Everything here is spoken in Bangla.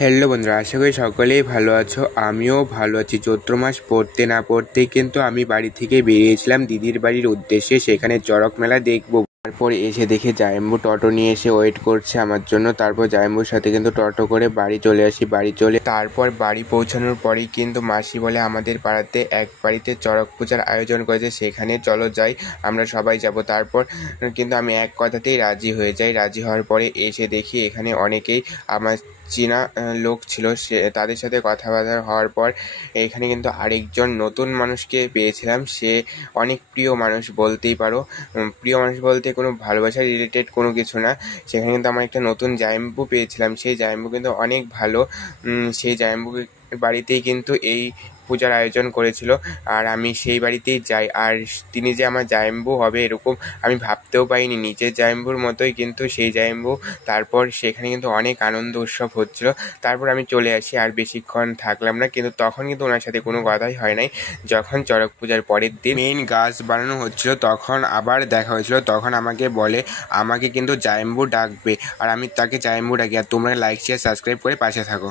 হ্যালো বন্ধুরা, আশা করি সকলেই ভালো আছো। আমিও ভালো আছি। চৈত্র মাস পড়তে না পড়তেই কিন্তু আমি বাড়ি থেকে বেরিয়েছিলাম দিদির বাড়ির উদ্দেশ্যে। সেখানে চড়ক মেলা দেখবো। তারপর এসে দেখে জায়ম্বু টোটো নিয়ে এসে ওয়েট করছে আমার জন্য। তারপর জায়ম্বুর সাথে কিন্তু টোটো করে বাড়ি চলে আসি। তারপর বাড়ি পৌঁছানোর পরেই কিন্তু মাসি বলে আমাদের পাড়াতে এক বাড়িতে চড়ক পূজার আয়োজন করেছে, সেখানে চলো যাই, আমরা সবাই যাব। তারপর কিন্তু আমি এক কথাতেই রাজি হয়ে যাই। রাজি হওয়ার পরে এসে দেখি এখানে অনেকেই আমার চেনা লোক ছিল। তাদের সাথে কথাবার্তা হওয়ার পর এখানে কিন্তু আরেকজন নতুন মানুষকে পেয়েছিলাম। সে অনেক প্রিয় মানুষ বলতেই পারো। প্রিয় মানুষ বলতে কোনো ভালোবাসা রিলেটেড কোনো কিছু না। সেখানে কিন্তু আমার একটা নতুন জায়ম্বু পেয়েছিলাম। সেই জায়ম্বু কিন্তু অনেক ভালো। সেই জায়ম্বু বাড়িতেই কিন্তু এই পূজার আয়োজন করেছিল, আর আমি সেই বাড়িতেই যাই। আর তিনি যে আমার জায়ম্বু হবে এরকম আমি ভাবতেও পারিনি। নিজের জায়ম্বুর মতোই কিন্তু সেই জায়ম্বু। তারপর সেখানে কিন্তু অনেক আনন্দ উৎসব হচ্ছিল। তারপর আমি চলে আসি, আর বেশিক্ষণ থাকলাম না। কিন্তু তখন কিন্তু ওনার সাথে কোনো কথাই হয় নাই। যখন চড়ক পূজার পরের দিন মেইন গাছ বানানো হচ্ছিল, তখন আবার দেখা হয়েছিল। তখন আমাকে বলে আমাকে কিন্তু জায়ম্বু ডাকবে, আর আমি তাকে জায়ম্বু ডাকি। আর তোমরা লাইক শেয়ার সাবস্ক্রাইব করে পাশে থাকো।